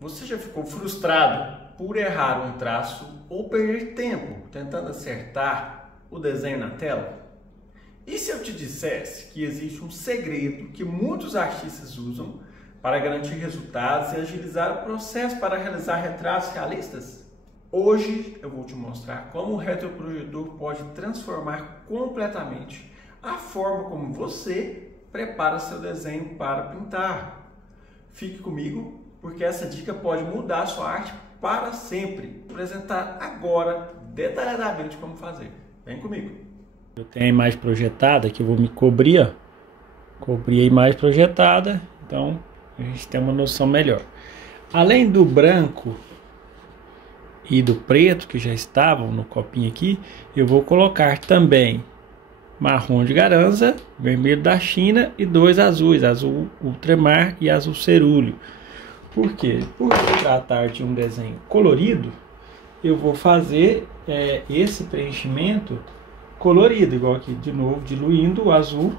Você já ficou frustrado por errar um traço ou perder tempo tentando acertar o desenho na tela? E se eu te dissesse que existe um segredo que muitos artistas usam para garantir resultados e agilizar o processo para realizar retratos realistas? Hoje eu vou te mostrar como o retroprojetor pode transformar completamente a forma como você prepara seu desenho para pintar. Fique comigo, porque essa dica pode mudar a sua arte para sempre. Vou apresentar agora detalhadamente como fazer. Vem comigo. Eu tenho a imagem projetada que eu vou me cobrir, ó. Cobrir a imagem projetada, então a gente tem uma noção melhor. Além do branco e do preto que já estavam no copinho aqui, eu vou colocar também marrom de Garanza, vermelho da China e dois azuis, azul ultramar e azul cerúleo. Por quê? Por se tratar de um desenho colorido, eu vou fazer esse preenchimento colorido, igual aqui de novo, diluindo o azul,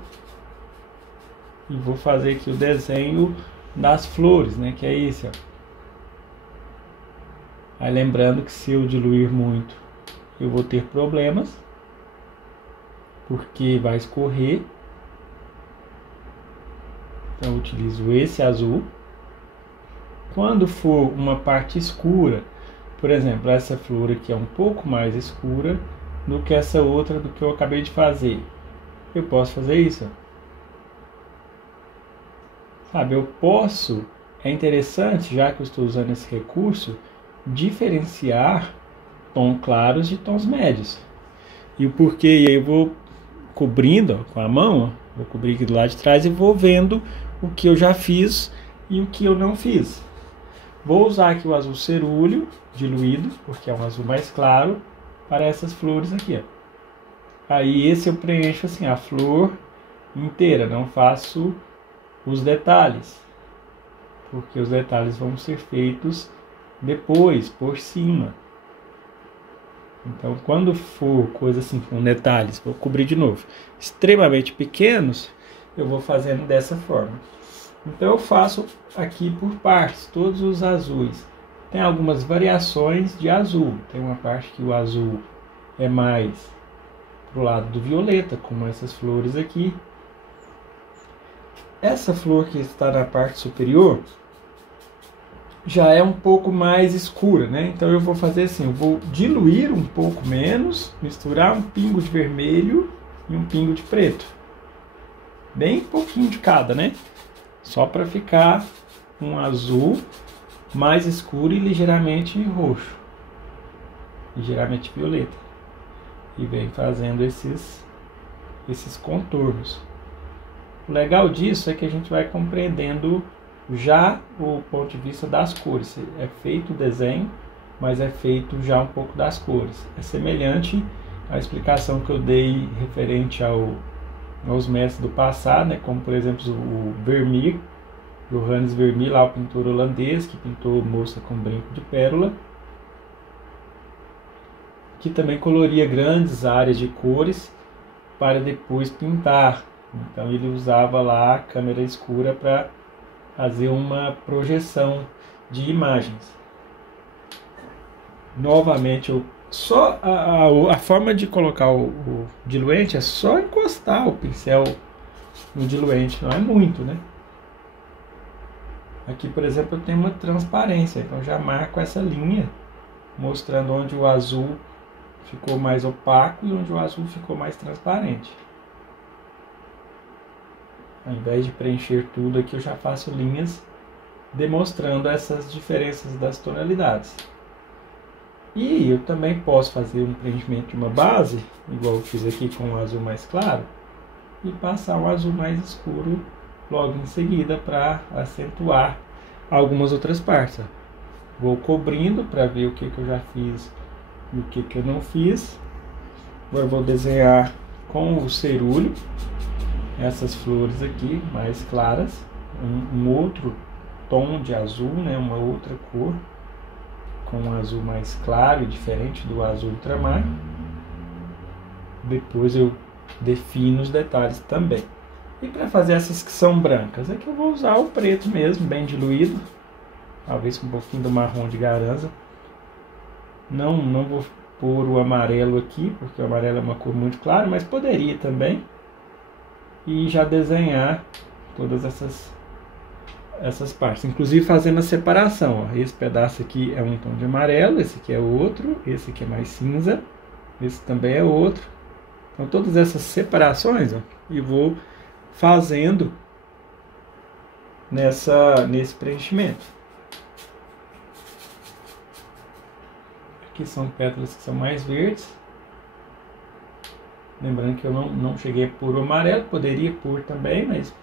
e vou fazer aqui o desenho das flores, né, que é esse, ó. Aí lembrando que se eu diluir muito, eu vou ter problemas, porque vai escorrer. Então eu utilizo esse azul. Quando for uma parte escura, por exemplo, essa flor aqui é um pouco mais escura do que essa outra do que eu acabei de fazer, eu posso fazer isso, sabe? Eu posso, é interessante, já que eu estou usando esse recurso, diferenciar tons claros de tons médios. E o porquê? E aí eu vou cobrindo, ó, com a mão, ó, vou cobrir aqui do lado de trás e vou vendo o que eu já fiz e o que eu não fiz. Vou usar aqui o azul cerúleo diluído, porque é um azul mais claro, para essas flores aqui, ó. Aí esse eu preencho assim a flor inteira, não faço os detalhes, porque os detalhes vão ser feitos depois, por cima. Então quando for coisa assim com detalhes, vou cobrir de novo, extremamente pequenos, eu vou fazendo dessa forma. Então eu faço aqui por partes, todos os azuis. Tem algumas variações de azul. Tem uma parte que o azul é mais pro lado do violeta, como essas flores aqui. Essa flor que está na parte superior já é um pouco mais escura, né? Então eu vou fazer assim, eu vou diluir um pouco menos, misturar um pingo de vermelho e um pingo de preto. Bem pouquinho de cada, né? Só para ficar um azul mais escuro e ligeiramente roxo, ligeiramente violeta, e vem fazendo esses contornos. O legal disso é que a gente vai compreendendo já o ponto de vista das cores. É feito o desenho, mas é feito já um pouco das cores. É semelhante à explicação que eu dei referente aos mestres do passado, né? Como por exemplo o Vermeer, Johannes Vermeer, lá o pintor holandês que pintou Moça com Brinco de Pérola, que também coloria grandes áreas de cores para depois pintar. Então ele usava lá a câmera escura para fazer uma projeção de imagens. Novamente, só a forma de colocar o diluente é só encostar o pincel no diluente, não é muito, né? Aqui, por exemplo, eu tenho uma transparência, então já marco essa linha, mostrando onde o azul ficou mais opaco e onde o azul ficou mais transparente. Ao invés de preencher tudo aqui, eu já faço linhas demonstrando essas diferenças das tonalidades. E eu também posso fazer um preenchimento de uma base, igual eu fiz aqui com o azul mais claro, e passar um azul mais escuro logo em seguida para acentuar algumas outras partes. Vou cobrindo para ver o que eu já fiz e o que eu não fiz. Agora vou desenhar com o cerúleo essas flores aqui mais claras, um outro tom de azul, né, uma outra cor, com um azul mais claro e diferente do azul ultramar. Depois eu defino os detalhes também. E para fazer essas que são brancas, é que eu vou usar o preto mesmo, bem diluído, talvez com um pouquinho do marrom de Garanza. Não vou pôr o amarelo aqui, porque o amarelo é uma cor muito clara, mas poderia também. E já desenhar todas essas partes, inclusive fazendo a separação. Ó. Esse pedaço aqui é um tom de amarelo, esse aqui é outro, esse aqui é mais cinza, esse também é outro. Então todas essas separações, ó, e vou fazendo nesse preenchimento. Aqui são pétalas que são mais verdes. Lembrando que eu não cheguei a pôr o amarelo, poderia pôr também, mas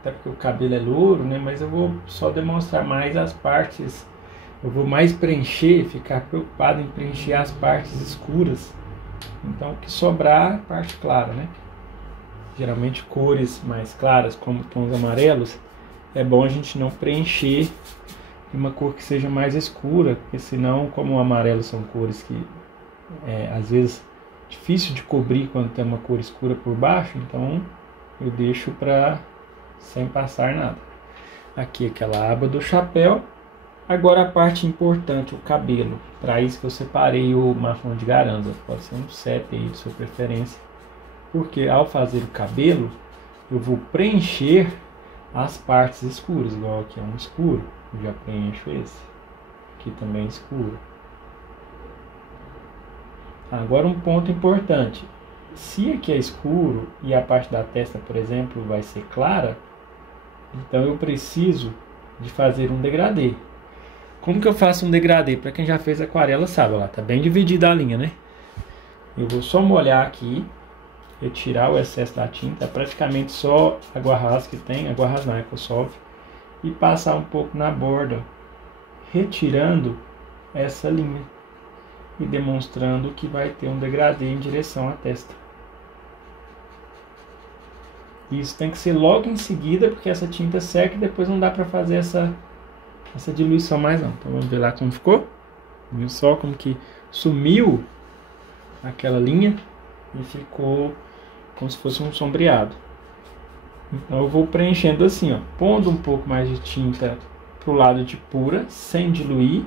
até porque o cabelo é louro, né? Mas eu vou só demonstrar mais as partes. Eu vou mais preencher, ficar preocupado em preencher as partes escuras. Então o que sobrar, parte clara, né? Geralmente cores mais claras, como tons amarelos, é bom a gente não preencher uma cor que seja mais escura, porque senão, como o amarelo são cores que às vezes difícil de cobrir quando tem uma cor escura por baixo, então eu deixo sem passar nada. Aqui aquela aba do chapéu. Agora a parte importante, o cabelo. Para isso que eu separei o marrom de Garanza, pode ser um sépia aí de sua preferência, porque ao fazer o cabelo eu vou preencher as partes escuras, igual aqui é um escuro, eu já preencho esse. Aqui também é escuro. Agora um ponto importante, se aqui é escuro e a parte da testa, por exemplo, vai ser clara, então eu preciso de fazer um degradê. Como que eu faço um degradê? Para quem já fez aquarela sabe, lá tá bem dividida a linha, né? Eu vou só molhar aqui, retirar o excesso da tinta, praticamente só a Guarrás que tem, a Guarrás não, a EcoSolve, e passar um pouco na borda, retirando essa linha e demonstrando que vai ter um degradê em direção à testa. Isso tem que ser logo em seguida, porque essa tinta seca e depois não dá para fazer essa diluição mais não. Então vamos ver lá como ficou. Viu só como que sumiu aquela linha e ficou como se fosse um sombreado. Então eu vou preenchendo assim, ó, pondo um pouco mais de tinta pro lado de pura, sem diluir,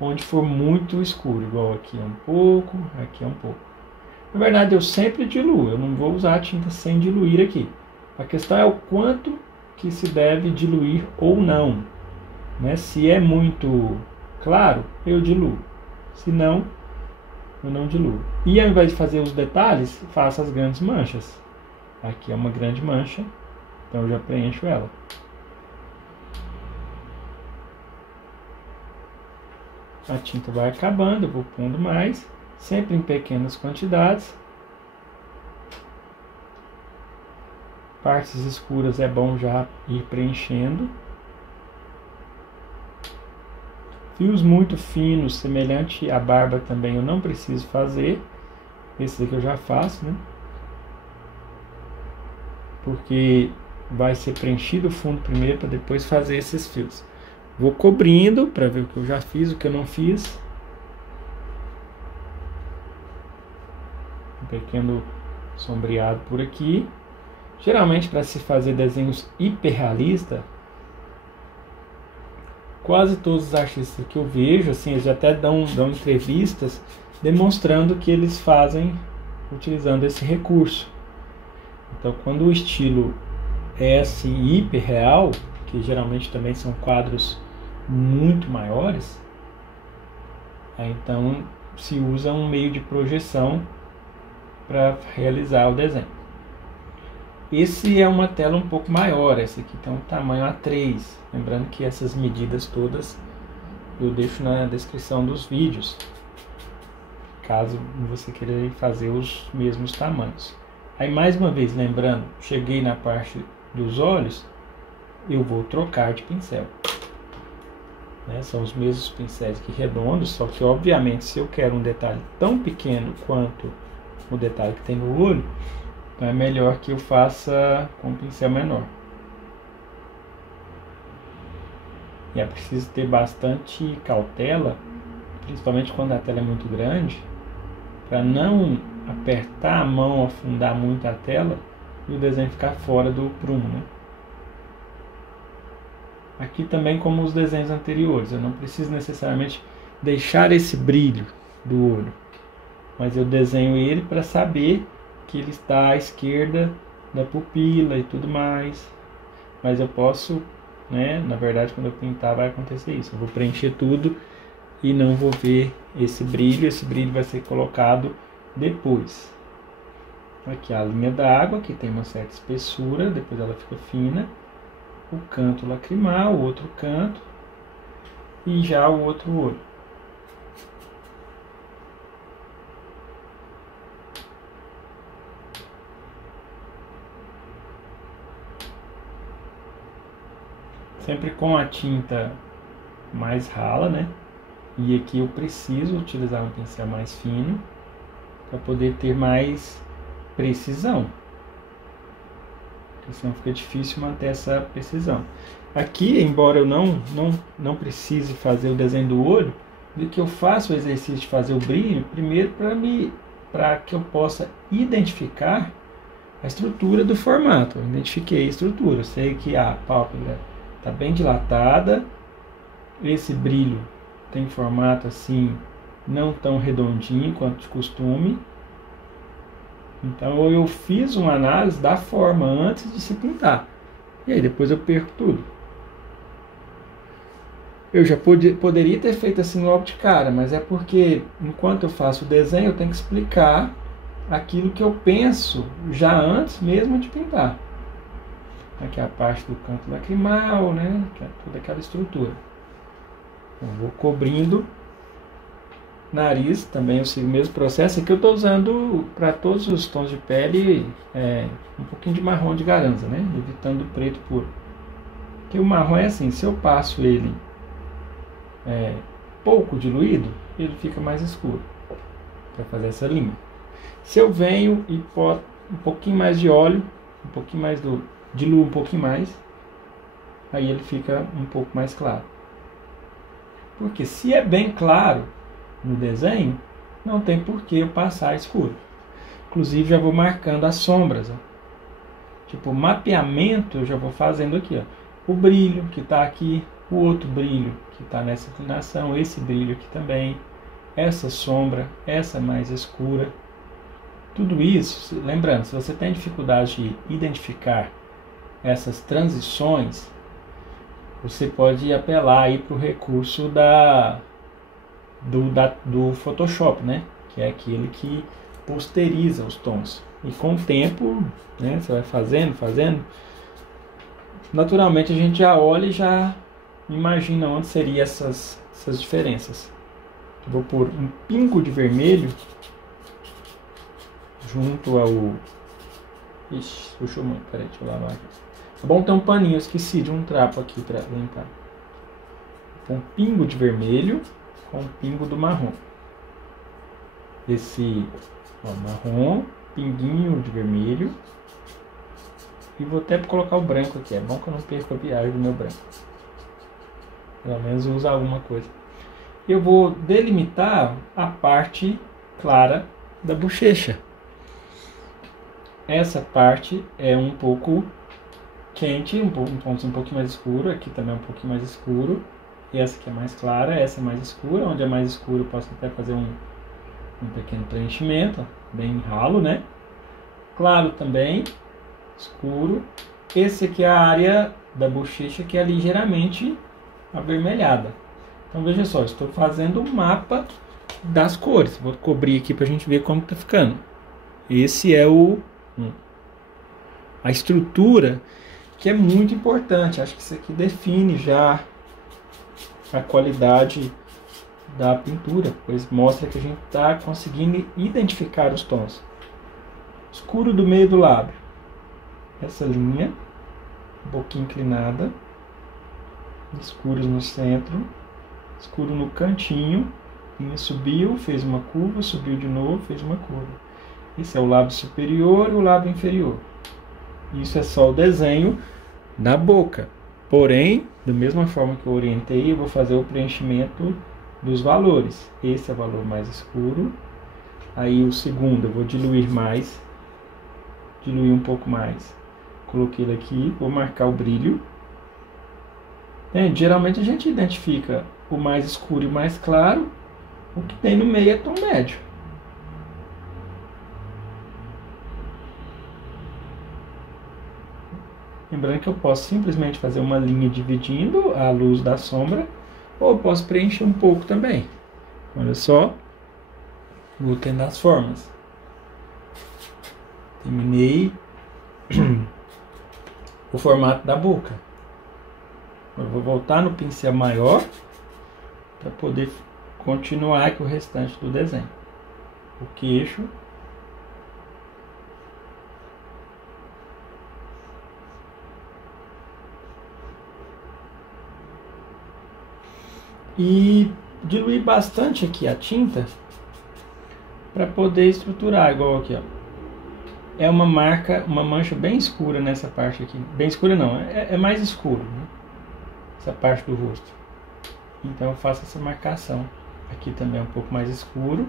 onde for muito escuro, igual aqui é um pouco, aqui é um pouco. Na verdade eu sempre diluo, eu não vou usar a tinta sem diluir aqui. A questão é o quanto que se deve diluir ou não, né? Se é muito claro, eu diluo, se não, eu não diluo. E ao invés de fazer os detalhes, faço as grandes manchas. Aqui é uma grande mancha, então eu já preencho ela. A tinta vai acabando, eu vou pondo mais, sempre em pequenas quantidades. Partes escuras é bom já ir preenchendo. Fios muito finos, semelhante à barba também eu não preciso fazer. Esse aqui eu já faço, né? Porque vai ser preenchido o fundo primeiro para depois fazer esses fios. Vou cobrindo para ver o que eu já fiz, o que eu não fiz. Um pequeno sombreado por aqui. Geralmente para se fazer desenhos hiperrealistas, quase todos os artistas que eu vejo, assim, eles até dão entrevistas demonstrando que eles fazem utilizando esse recurso. Então quando o estilo é assim hiperreal, que geralmente também são quadros muito maiores, então se usa um meio de projeção para realizar o desenho. Esse é uma tela um pouco maior, essa aqui tem um tamanho A3, lembrando que essas medidas todas eu deixo na descrição dos vídeos, caso você queira fazer os mesmos tamanhos. Aí mais uma vez, lembrando, cheguei na parte dos olhos, eu vou trocar de pincel. São os mesmos pincéis aqui redondos, só que obviamente se eu quero um detalhe tão pequeno quanto o detalhe que tem no olho, então é melhor que eu faça com um pincel menor. E é preciso ter bastante cautela, principalmente quando a tela é muito grande, para não apertar a mão, afundar muito a tela e o desenho ficar fora do prumo, né? Aqui também, como os desenhos anteriores, eu não preciso necessariamente deixar esse brilho do olho, mas eu desenho ele para saber que ele está à esquerda da pupila e tudo mais. Mas eu posso, né, na verdade, quando eu pintar vai acontecer isso. Eu vou preencher tudo e não vou ver esse brilho vai ser colocado depois. Aqui a linha da água, que tem uma certa espessura, depois ela fica fina. O canto lacrimal, o outro canto e já o outro olho. Sempre com a tinta mais rala, né? E aqui eu preciso utilizar um pincel mais fino para poder ter mais precisão. Porque senão fica difícil manter essa precisão. Aqui, embora eu não precise fazer o desenho do olho, do que eu faço o exercício de fazer o brilho, primeiro para que eu possa identificar a estrutura do formato. Eu identifiquei a estrutura, eu sei que a pálpebra está bem dilatada, esse brilho tem formato assim, não tão redondinho quanto de costume. Então eu fiz uma análise da forma antes de se pintar. E aí depois eu perco tudo. Eu já poderia ter feito assim logo de cara, mas é porque enquanto eu faço o desenho eu tenho que explicar aquilo que eu penso já antes mesmo de pintar. Aqui é a parte do canto lacrimal, né? Que é toda aquela estrutura. Eu vou cobrindo. Nariz, também eu sigo o mesmo processo. Aqui eu estou usando para todos os tons de pele um pouquinho de marrom de garanza, né? Evitando o preto puro. Porque o marrom é assim, se eu passo ele pouco diluído, ele fica mais escuro para fazer essa linha. Se eu venho e boto um pouquinho mais de óleo, um pouquinho mais diluo um pouquinho mais, aí ele fica um pouco mais claro. Porque se é bem claro no desenho, não tem por que eu passar escuro. Inclusive já vou marcando as sombras, ó. Tipo, mapeamento eu já vou fazendo aqui, ó. O brilho que está aqui, o outro brilho que está nessa inclinação, esse brilho aqui também, essa sombra, essa mais escura. Tudo isso, lembrando, se você tem dificuldade de identificar essas transições, você pode apelar aí para o recurso do Photoshop, né? Que é aquele que posteriza os tons. E com o tempo, né, você vai fazendo, naturalmente a gente já olha e já imagina onde seriam essas diferenças. Vou pôr um pingo de vermelho junto ao... Ixi, puxou muito, peraí, deixa eu lavar aqui. É bom ter um paninho, eu esqueci de um trapo aqui para limpar. Um pingo de vermelho com um pingo do marrom. Esse marrom, pinguinho de vermelho. E vou até colocar o branco aqui, é bom que eu não perca a viagem do meu branco. Pelo menos usar alguma coisa. Eu vou delimitar a parte clara da bochecha. Essa parte é um pouco quente, um ponto um pouquinho mais escuro. Aqui também é um pouquinho mais escuro. E essa aqui é mais clara, essa é mais escura. Onde é mais escuro eu posso até fazer um pequeno preenchimento, bem ralo, né? Claro também, escuro. Esse aqui é a área da bochecha que é ligeiramente avermelhada. Então veja só, estou fazendo um mapa das cores. Vou cobrir aqui para a gente ver como está ficando. Esse é a estrutura, que é muito importante. Acho que isso aqui define já a qualidade da pintura, pois mostra que a gente está conseguindo identificar os tons. Escuro do meio do lábio, essa linha, um pouquinho inclinada, escuros no centro, escuro no cantinho, linha subiu, fez uma curva, subiu de novo, fez uma curva. Esse é o lábio superior e o lábio inferior. Isso é só o desenho da boca. Porém, da mesma forma que eu orientei, eu vou fazer o preenchimento dos valores. Esse é o valor mais escuro. Aí o segundo eu vou diluir mais. Diluir um pouco mais. Coloquei ele aqui, vou marcar o brilho. Geralmente a gente identifica o mais escuro e o mais claro, o que tem no meio é tom médio. Lembrando que eu posso simplesmente fazer uma linha dividindo a luz da sombra, ou eu posso preencher um pouco também. Olha só, vou tendo as formas. Terminei o formato da boca. Eu vou voltar no pincel maior para poder continuar com o restante do desenho. O queixo. E diluir bastante aqui a tinta para poder estruturar, igual aqui, ó. É uma mancha bem escura nessa parte aqui. Bem escura não, é mais escuro, né? Essa parte do rosto. Então eu faço essa marcação. Aqui também é um pouco mais escuro.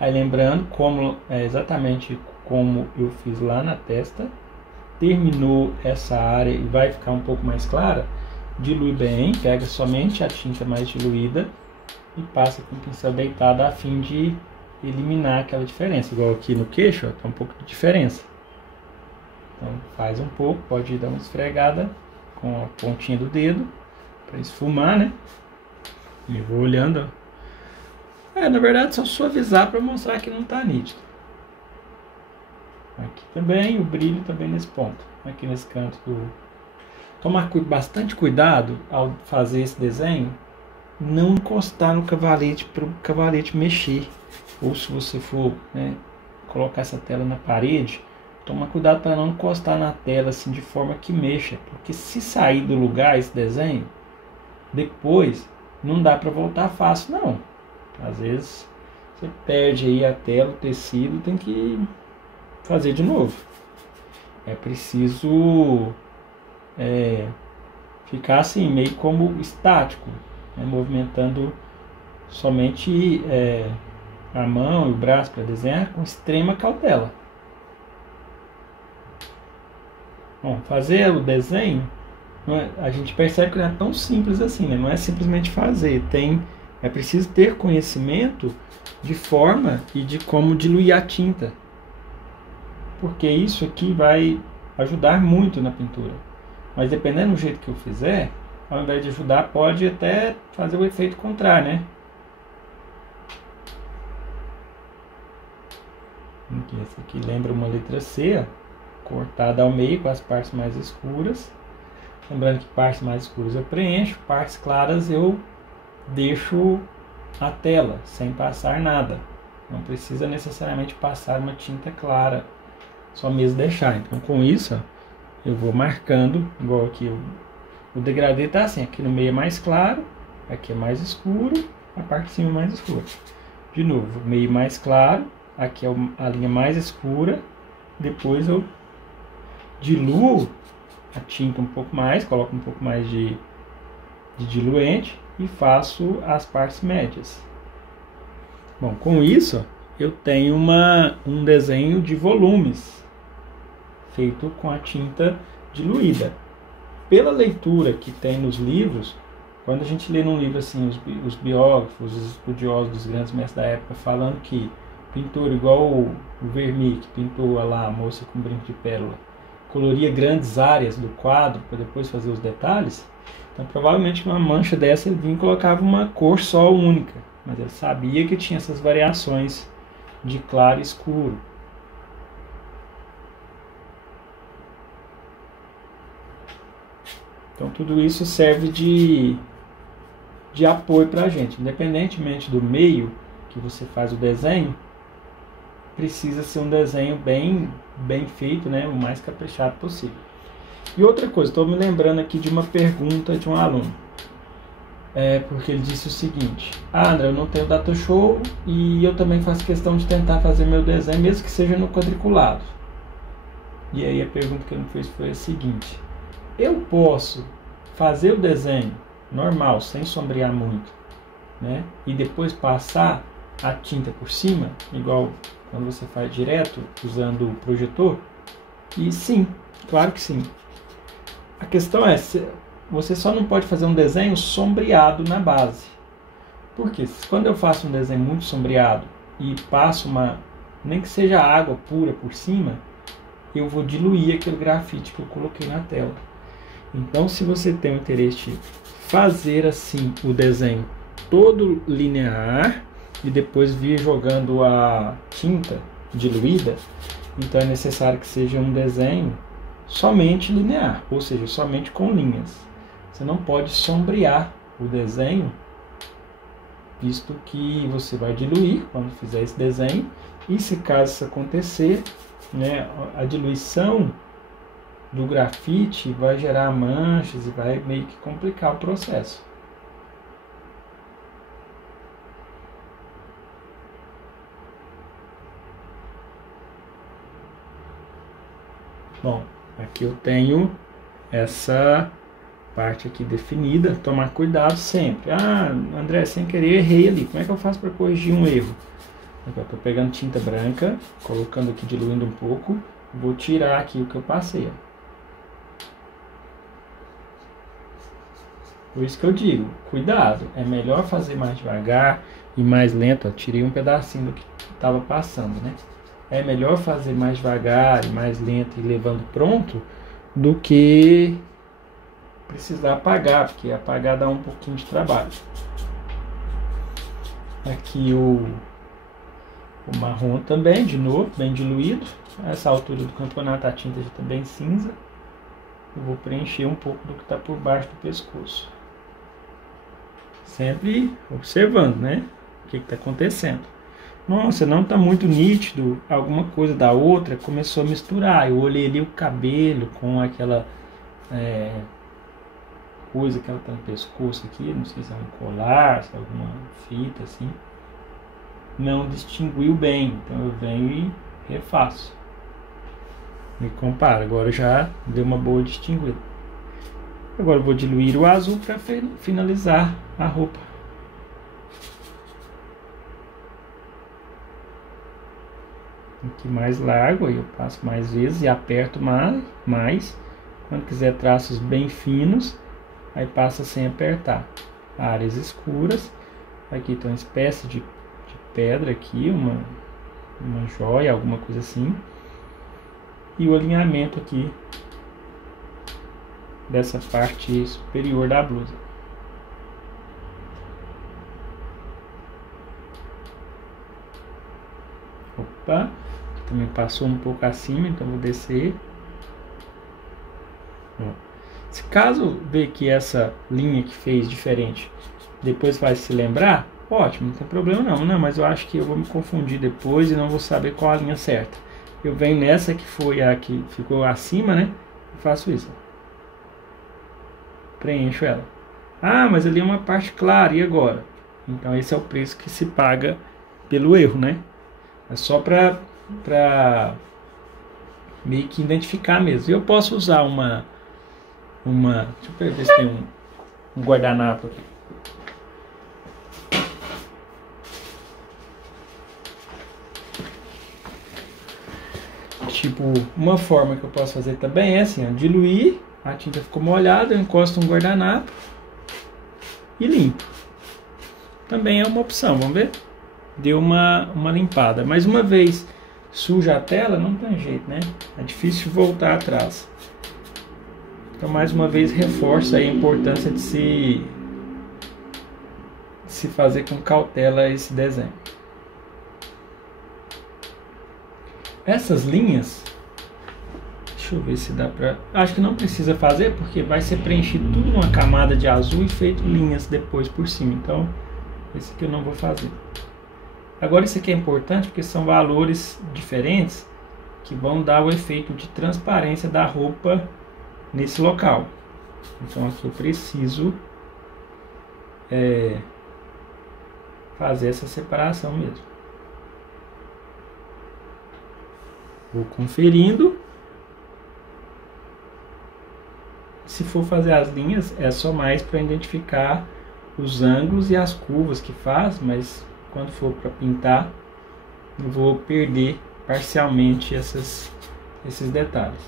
Aí lembrando, exatamente como eu fiz lá na testa. Terminou essa área e vai ficar um pouco mais clara, dilui bem, pega somente a tinta mais diluída e passa com o pincel deitado a fim de eliminar aquela diferença. Igual aqui no queixo, ó, tá um pouco de diferença. Então faz um pouco, pode dar uma esfregada com a pontinha do dedo para esfumar, né? E vou olhando, ó. Na verdade só suavizar para mostrar que não tá nítido. Aqui também, o brilho também nesse ponto. Aqui nesse canto do... Tomar bastante cuidado ao fazer esse desenho. Não encostar no cavalete para o cavalete mexer. Ou se você for, né, colocar essa tela na parede, toma cuidado para não encostar na tela assim de forma que mexa. Porque se sair do lugar esse desenho, depois não dá para voltar fácil não. Às vezes você perde aí a tela, o tecido, tem que fazer de novo. É preciso ficar assim, meio como estático, né? Movimentando somente a mão e o braço para desenhar com extrema cautela. Bom, fazer o desenho, a gente percebe que não é tão simples assim, né? Não é simplesmente fazer, é preciso ter conhecimento de forma e de como diluir a tinta. Porque isso aqui vai ajudar muito na pintura. Mas dependendo do jeito que eu fizer, ao invés de ajudar, pode até fazer o efeito contrário, né? Essa aqui lembra uma letra C, cortada ao meio com as partes mais escuras. Lembrando que partes mais escuras eu preencho, partes claras eu deixo a tela, sem passar nada. Não precisa necessariamente passar uma tinta clara. Só mesmo deixar. Então com isso, ó, eu vou marcando, igual aqui o degradê tá assim, aqui no meio é mais claro, aqui é mais escuro, a parte de cima é mais escura. De novo, meio mais claro, aqui é a linha mais escura, depois eu diluo a tinta um pouco mais, coloco um pouco mais de diluente e faço as partes médias. Bom, com isso eu tenho um desenho de volumes feito com a tinta diluída. Pela leitura que tem nos livros, quando a gente lê num livro assim, os biógrafos, os estudiosos dos grandes mestres da época falando que pintor igual o Vermeer, que pintou lá a moça com brinco de pérola, coloria grandes áreas do quadro para depois fazer os detalhes, então provavelmente uma mancha dessa ele vinha e colocava uma cor só única, mas ele sabia que tinha essas variações de claro e escuro. Então tudo isso serve de apoio para a gente. Independentemente do meio que você faz o desenho, precisa ser um desenho bem feito, né? O mais caprichado possível. E outra coisa, estou me lembrando aqui de uma pergunta de um aluno. Porque ele disse o seguinte: André, eu não tenho data show e eu também faço questão de tentar fazer meu desenho, mesmo que seja no quadriculado. E aí a pergunta que ele me fez foi a seguinte: eu posso fazer o desenho normal, sem sombrear muito, né? E depois passar a tinta por cima, igual quando você faz direto usando o projetor? E sim, claro que sim. A questão é, você só não pode fazer um desenho sombreado na base. Por quê? Quando eu faço um desenho muito sombreado e passo nem que seja água pura por cima, eu vou diluir aquele grafite que eu coloquei na tela. Então, se você tem o interesse de fazer assim o desenho todo linear e depois vir jogando a tinta diluída, então é necessário que seja um desenho somente linear, ou seja, somente com linhas. Você não pode sombrear o desenho, visto que você vai diluir quando fizer esse desenho, e se caso isso acontecer, né, a diluição do grafite vai gerar manchas e vai meio que complicar o processo. Bom, aqui eu tenho essa parte aqui definida. Tomar cuidado sempre. Ah, André, sem querer errei ali. Como é que eu faço para corrigir um erro? Eu estou pegando tinta branca, colocando aqui, diluindo um pouco. Vou tirar aqui o que eu passei. Por isso que eu digo, cuidado. É melhor fazer mais devagar e mais lento. Tirei um pedacinho do que estava passando, né? É melhor fazer mais devagar e mais lento e levando pronto do que precisar apagar, porque apagar dá um pouquinho de trabalho. Aqui o marrom também, de novo, bem diluído. Essa altura do campeonato a tinta já está bem cinza. Eu vou preencher um pouco do que está por baixo do pescoço. Sempre observando, né? O que está acontecendo. Nossa, não está muito nítido, alguma coisa da outra começou a misturar. Eu olhei ali o cabelo com aquela coisa que ela tem no pescoço aqui, não sei se é um colar, se é alguma fita assim. Não distinguiu bem, então eu venho e refaço. Me comparo, agora já deu uma boa distinguida. Agora eu vou diluir o azul para finalizar a roupa. Aqui mais largo, aí eu passo mais vezes e aperto mais. Quando quiser traços bem finos, aí passa sem apertar. Áreas escuras, aqui tem uma espécie de pedra aqui, uma joia, alguma coisa assim. E o alinhamento aqui dessa parte superior da blusa. Opa! Também passou um pouco acima, então vou descer. Se caso ver que essa linha que fez diferente depois vai se lembrar, ótimo, não tem problema não, mas eu acho que eu vou me confundir depois e não vou saber qual a linha certa. Eu venho nessa que foi a que ficou acima, né? E faço isso. Preencho ela. Ah, mas ali é uma parte clara, e agora? Então esse é o preço que se paga pelo erro, né? É só para meio que identificar mesmo. Eu posso usar deixa eu ver se tem um guardanapo aqui. Tipo, uma forma que eu posso fazer também é assim, ó, diluir, a tinta ficou molhada, eu encosto um guardanapo e limpo. Também é uma opção, vamos ver? Deu uma limpada, mas uma vez suja a tela, não tem jeito, né? É difícil voltar atrás. Então, mais uma vez, reforça aí a importância de se fazer com cautela esse desenho. Essas linhas, deixa eu ver se dá pra... Acho que não precisa fazer, porque vai ser preenchido tudo numa camada de azul e feito linhas depois por cima. Então, esse aqui eu não vou fazer. Agora, isso aqui é importante, porque são valores diferentes que vão dar o efeito de transparência da roupa nesse local. Então aqui eu preciso fazer essa separação mesmo. Vou conferindo. Se for fazer as linhas, é só mais para identificar os ângulos e as curvas que faz, mas quando for para pintar, eu vou perder parcialmente esses detalhes.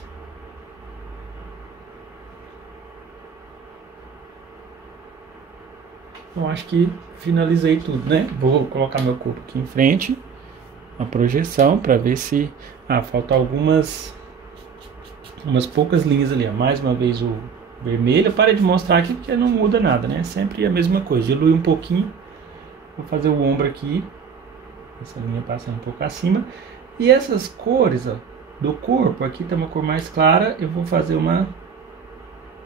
Então acho que finalizei tudo, né? Vou colocar meu corpo aqui em frente, uma projeção, para ver se faltam umas poucas linhas ali. Mais uma vez o vermelho. Para de mostrar aqui porque não muda nada, né? Sempre a mesma coisa. Dilui um pouquinho. Vou fazer o ombro aqui. Essa linha passando um pouco acima. E essas cores, ó, do corpo, aqui tem uma cor mais clara. Eu vou fazer uma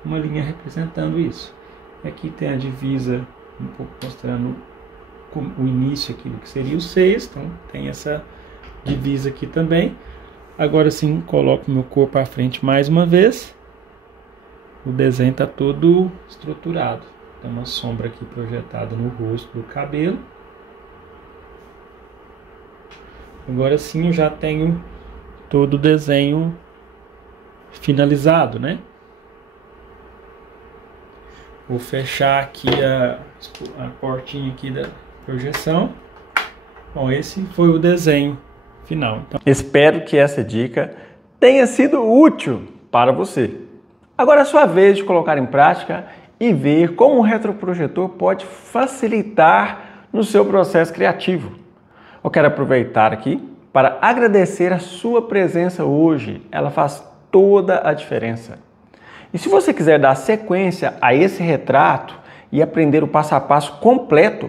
linha representando isso. Aqui tem a divisa, um pouco mostrando o início aqui do que seria os seios. Então tem essa divisa aqui também. Agora sim, coloco meu corpo à frente mais uma vez. O desenho está todo estruturado. Tem uma sombra aqui projetada no rosto do cabelo. Agora sim eu já tenho todo o desenho finalizado, né? Vou fechar aqui a portinha aqui da projeção. Bom, esse foi o desenho final. Então, espero que essa dica tenha sido útil para você. Agora é sua vez de colocar em prática e ver como o retroprojetor pode facilitar no seu processo criativo. Eu quero aproveitar aqui para agradecer a sua presença hoje. Ela faz toda a diferença. E se você quiser dar sequência a esse retrato e aprender o passo a passo completo,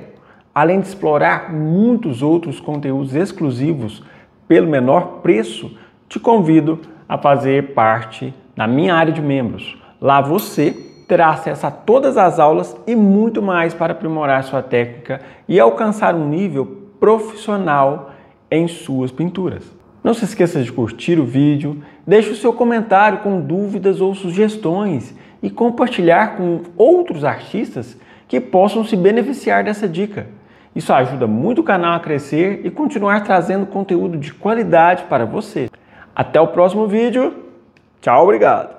além de explorar muitos outros conteúdos exclusivos pelo menor preço, te convido a fazer parte da minha área de membros. Lá você terá acesso a todas as aulas e muito mais para aprimorar sua técnica e alcançar um nível profissional em suas pinturas. Não se esqueça de curtir o vídeo, deixe o seu comentário com dúvidas ou sugestões e compartilhar com outros artistas que possam se beneficiar dessa dica. Isso ajuda muito o canal a crescer e continuar trazendo conteúdo de qualidade para você. Até o próximo vídeo. Tchau, obrigado!